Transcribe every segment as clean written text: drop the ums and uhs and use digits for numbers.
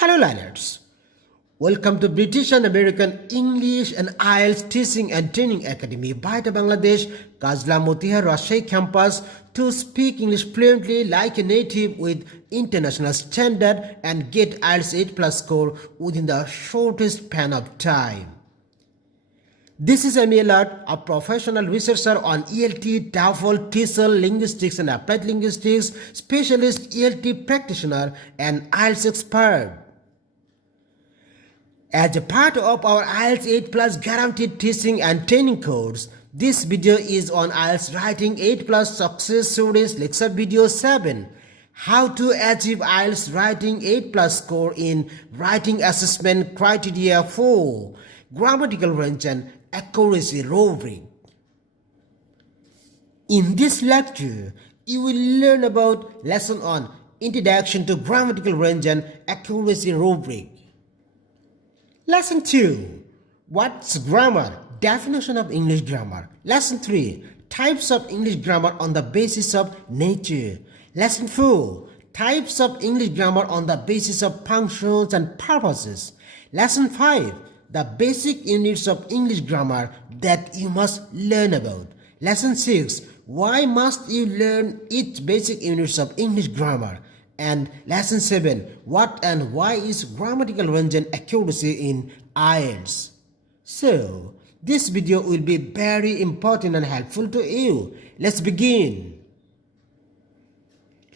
Hello learners, welcome to British and American English and IELTS Teaching and Training Academy BAETTA Bangladesh, Kajla Motihar Rajshahi campus to speak English fluently like a native with international standard and get IELTS 8+ score within the shortest span of time. This is Ielts, a professional researcher on ELT, TOEFL, TESOL, linguistics and applied linguistics, specialist ELT practitioner and IELTS expert. As a part of our IELTS 8+ guaranteed teaching and training course, this video is on IELTS Writing 8+ Success Series Lecture Video 7. How to achieve IELTS Writing 8+ score in Writing Assessment Criteria 4, Grammatical Range and Accuracy Rubric. In this lecture, you will learn about lesson on Introduction to Grammatical Range and Accuracy Rubric. Lesson 2. What's grammar? Definition of English grammar. Lesson 3. Types of English grammar on the basis of nature. Lesson 4. Types of English grammar on the basis of functions and purposes. Lesson 5. The basic units of English grammar that you must learn about. Lesson 6. Why must you learn each basic units of English grammar? And Lesson 7. What and why is grammatical range and accuracy in IELTS? So, this video will be very important and helpful to you. Let's begin.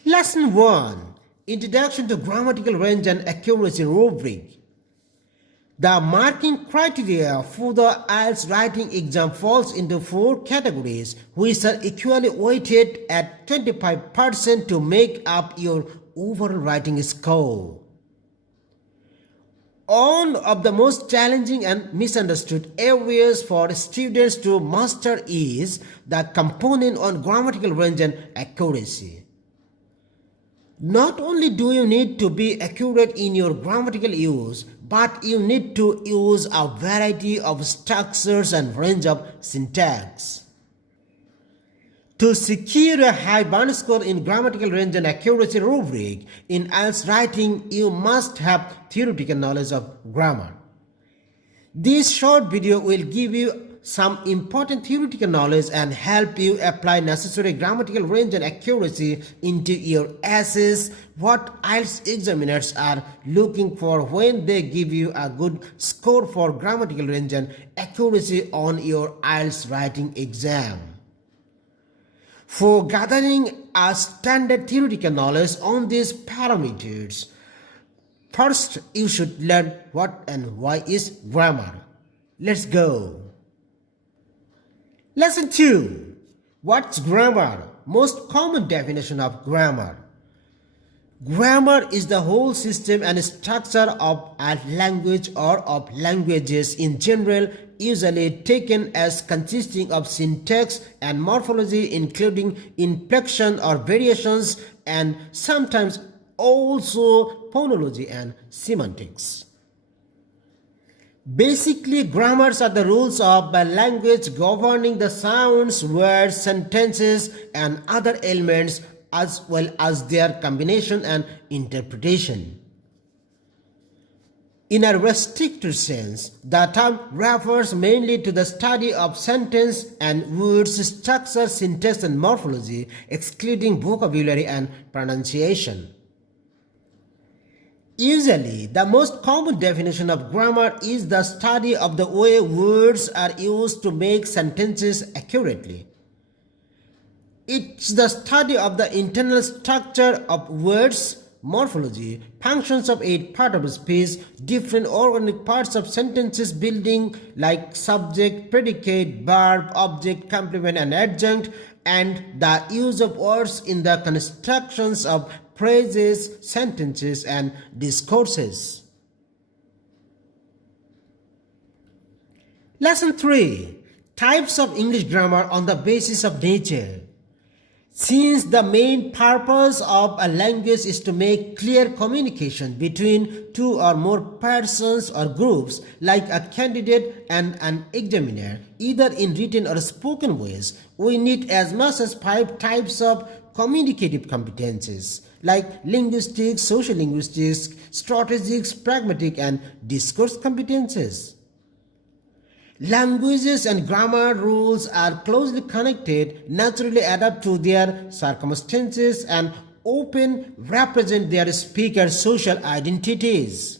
Lesson 1. Introduction to Grammatical Range and Accuracy Rubric. The marking criteria for the IELTS writing exam falls into 4 categories, which are equally weighted at 25% to make up your overall writing score. One of the most challenging and misunderstood areas for students to master is the component on grammatical range and accuracy. Not only do you need to be accurate in your grammatical use, but you need to use a variety of structures and range of syntax. To secure a high band score in grammatical range and accuracy rubric in IELTS writing, you must have theoretical knowledge of grammar. This short video will give you some important theoretical knowledge and help you apply necessary grammatical range and accuracy into your essays, what IELTS examiners are looking for when they give you a good score for grammatical range and accuracy on your IELTS writing exam. For gathering a standard theoretical knowledge on these parameters, first you should learn what and why is grammar. Let's go. Lesson 2. What's grammar? Most common definition of grammar. Grammar is the whole system and structure of a language or of languages in general, usually taken as consisting of syntax and morphology, including inflection or variations, and sometimes also phonology and semantics. Basically, grammars are the rules of a language governing the sounds, words, sentences, and other elements, as well as their combination and interpretation. In a restricted sense, the term refers mainly to the study of sentence and words structure, syntax, and morphology, excluding vocabulary and pronunciation. Usually, the most common definition of grammar is the study of the way words are used to make sentences accurately. It's the study of the internal structure of words, morphology, functions of each part of speech, different organic parts of sentences building like subject, predicate, verb, object, complement, and adjunct, and the use of words in the constructions of phrases, sentences, and discourses. Lesson 3. Types of English grammar on the basis of nature. Since the main purpose of a language is to make clear communication between two or more persons or groups, like a candidate and an examiner, either in written or spoken ways, we need as much as 5 types of communicative competences. like linguistics, social linguistics, strategic, pragmatic, and discourse competences. Languages and grammar rules are closely connected, naturally adapt to their circumstances, and often represent their speaker's social identities.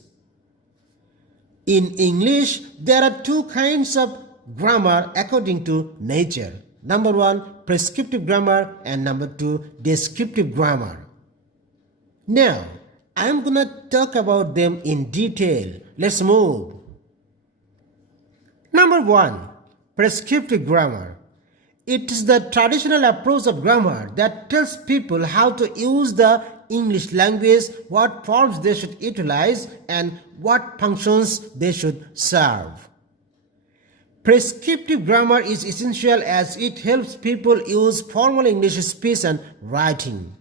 In English, there are two kinds of grammar according to nature. Number one, prescriptive grammar, and number two, descriptive grammar. Now, I am going to talk about them in detail. Let's move. Number one, prescriptive grammar. It is the traditional approach of grammar that tells people how to use the English language, what forms they should utilize, and what functions they should serve. Prescriptive grammar is essential as it helps people use formal English speech and writing.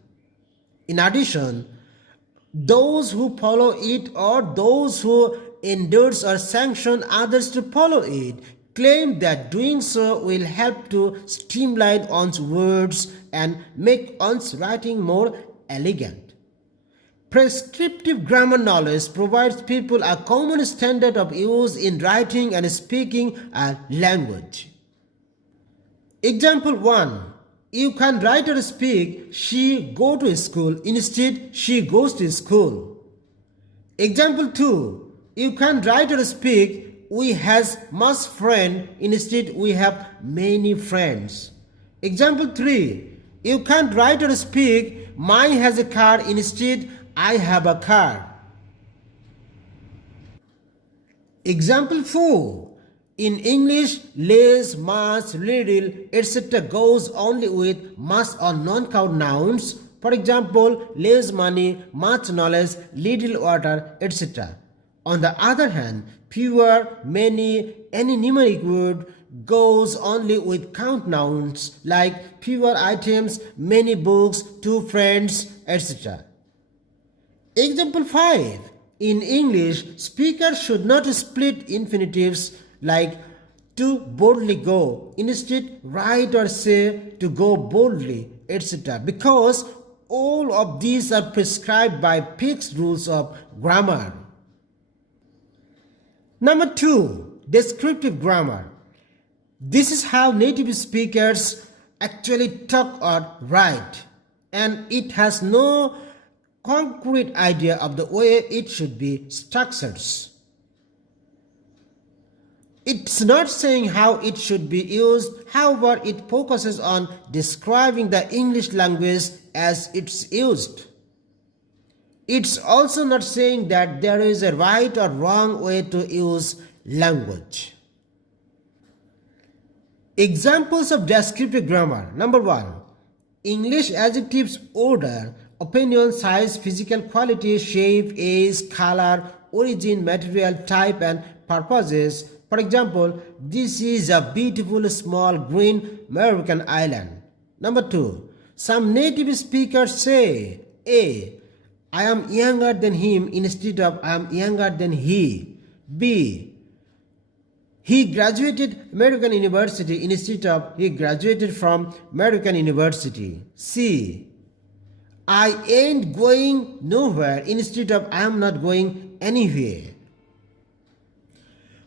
In addition, those who follow it or those who endorse or sanction others to follow it claim that doing so will help to streamline one's words and make one's writing more elegant. Prescriptive grammar knowledge provides people a common standard of use in writing and speaking a language. Example 1. You can write or speak she go to school instead she goes to school. Example 2. You can write or speak we has much friend instead we have many friends. Example 3. You can write or speak mine has a car instead I have a car. Example 4. In English, less, much, little, etc. goes only with much or non-count nouns. For example, less money, much knowledge, little water, etc. On the other hand, fewer, many, any numeric word goes only with count nouns like fewer items, many books, 2 friends, etc. Example 5. In English, speakers should not split infinitives like to boldly go. Instead, write or say to go boldly, etc. because all of these are prescribed by fixed rules of grammar. Number 2. Descriptive grammar. This is how native speakers actually talk or write, and it has no concrete idea of the way it should be structured. It's not saying how it should be used, however, it focuses on describing the English language as it's used. It's also not saying that there is a right or wrong way to use language. Examples of descriptive grammar. Number 1. English adjectives order, opinion, size, physical quality, shape, age, color, origin, material, type, and purposes. For example, this is a beautiful small green American island. Number 2. Some native speakers say A. I am younger than him instead of I am younger than he. B. He graduated American University instead of he graduated from American University. C. I ain't going nowhere instead of I am not going anywhere.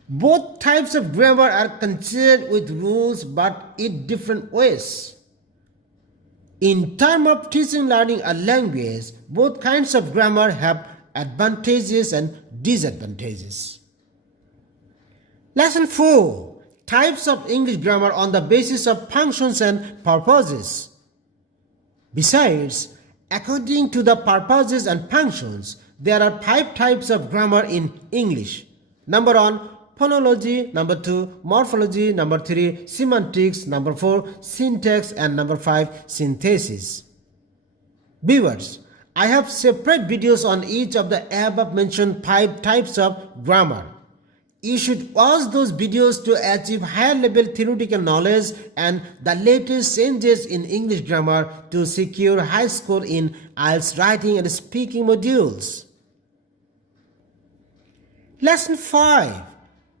Both types of grammar are considered with rules but in different ways. In terms of teaching learning a language, both kinds of grammar have advantages and disadvantages. Lesson 4. Types of English grammar on the basis of functions and purposes. Besides, according to the purposes and functions, there are 5 types of grammar in English. Number 1, Phonology. Number 2, Morphology. Number 3, Semantics. Number 4, Syntax. And number 5, Synthesis. Viewers, I have separate videos on each of the above mentioned 5 types of grammar. You should watch those videos to achieve higher level theoretical knowledge and the latest changes in English grammar to secure high score in Ielts writing and speaking modules. Lesson 5.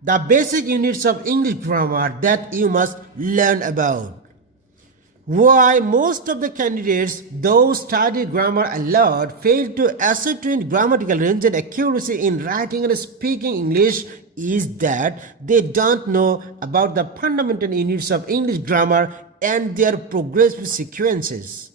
The basic units of English grammar that you must learn about. Why most of the candidates, though study grammar a lot, fail to ascertain grammatical range and accuracy in writing and speaking English is that they don't know about the fundamental units of English grammar and their progressive sequences.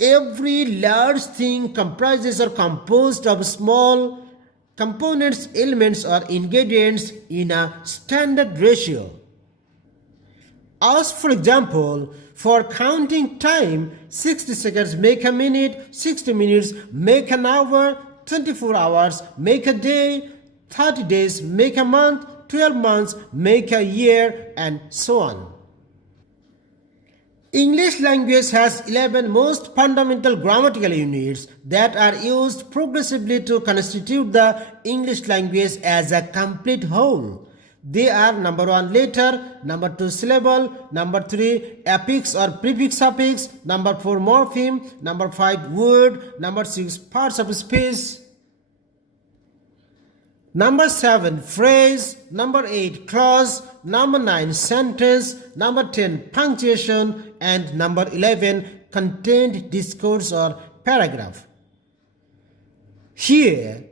Every large thing comprises or composed of small components, elements, or ingredients in a standard ratio. As for example, for counting time, 60 seconds make a minute, 60 minutes make an hour, 24 hours make a day, 30 days make a month, 12 months make a year, and so on. English language has 11 most fundamental grammatical units that are used progressively to constitute the English language as a complete whole. They are number 1 letter, number 2 syllable, number 3 affix or prefix suffix, number 4 morpheme, number 5 word, number 6 parts of speech, number 7 phrase, number 8 clause, number 9 sentence, number 10 punctuation, and number 11 contained discourse or paragraph. Here,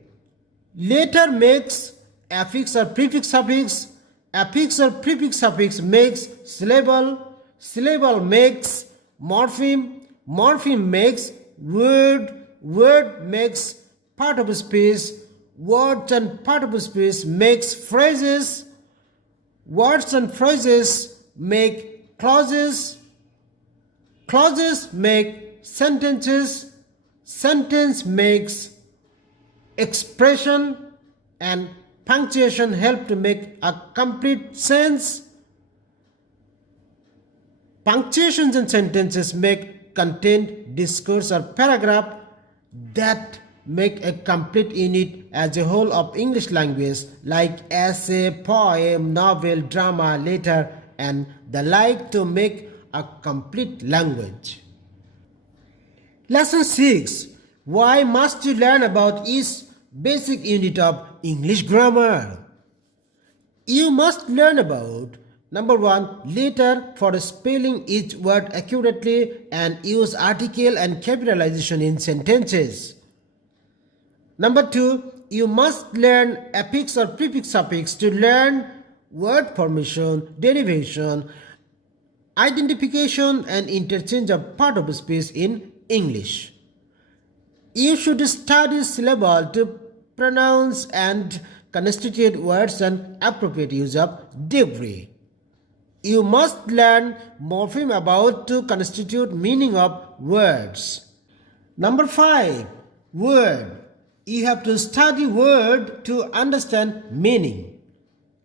letter makes affix or prefix suffix, affix or prefix suffix makes syllable, syllable makes morpheme, morpheme makes word, word makes part of speech, words and part of speech makes phrases, words and phrases make clauses, clauses make sentences, sentence makes expression, and punctuation help to make a complete sense. Punctuations and sentences make contained discourse or paragraph that make a complete unit as a whole of English language, like essay, poem, novel, drama, letter, and the like, to make a complete language. Lesson 6. Why must you learn about each basic unit of English grammar? You must learn about number 1 letter for spelling each word accurately and use article and capitalization in sentences. Number 2, you must learn affix or prefix suffix to learn word formation, derivation, identification, and interchange of part of speech in English. You should study syllable to pronounce and constitute words and appropriate use of degree. You must learn morpheme about to constitute meaning of words. Number 5, word. You have to study word to understand meaning.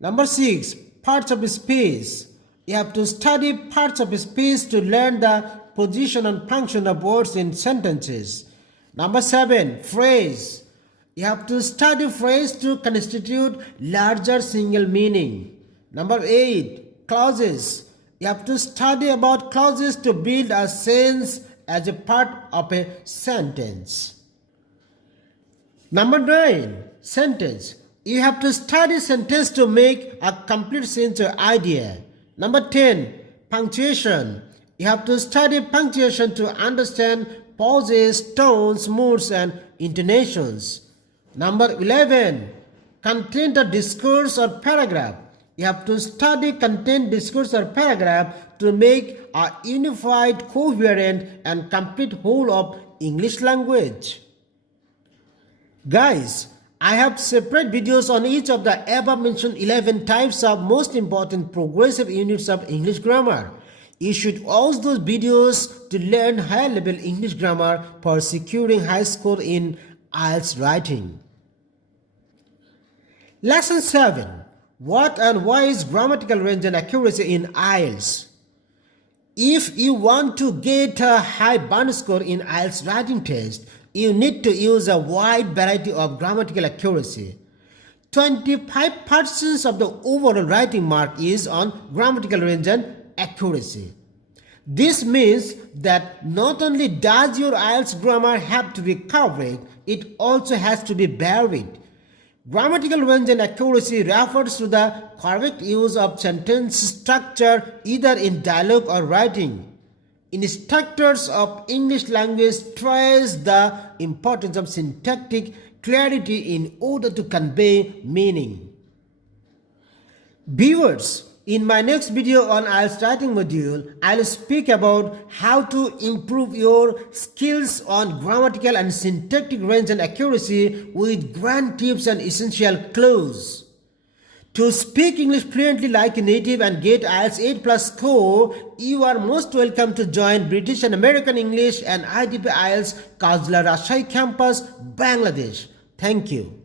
Number 6, parts of speech. You have to study parts of speech to learn the position and function of words in sentences. Number 7, phrase. You have to study phrase to constitute larger single meaning. Number 8, clauses. You have to study about clauses to build a sense as a part of a sentence. Number 9, sentence. You have to study sentence to make a complete sense or idea. Number 10, punctuation. You have to study punctuation to understand pauses, tones, moods, and intonations. Number 11, content or discourse or paragraph. You have to study content, discourse, or paragraph to make a unified, coherent, and complete whole of English language. Guys, I have separate videos on each of the above mentioned 11 types of most important progressive units of English grammar. You should watch those videos to learn higher level English grammar for securing high score in Ielts writing. Lesson 7. What and why is grammatical range and accuracy in Ielts? If you want to get a high band score in Ielts writing test, you need to use a wide variety of grammatical accuracy. 25% of the overall writing mark is on grammatical range and accuracy. This means that not only does your Ielts grammar have to be correct, it also has to be varied. Grammatical range and accuracy refers to the correct use of sentence structure either in dialogue or writing. Instructors of English language stress the importance of syntactic clarity in order to convey meaning. Viewers, in my next video on IELTS writing module, I'll speak about how to improve your skills on grammatical and syntactic range and accuracy with grand tips and essential clues. To speak English fluently like a native and get IELTS 8+ score, you are most welcome to join British and American English and IDP IELTS Kajla Rajshahi campus, Bangladesh. Thank you.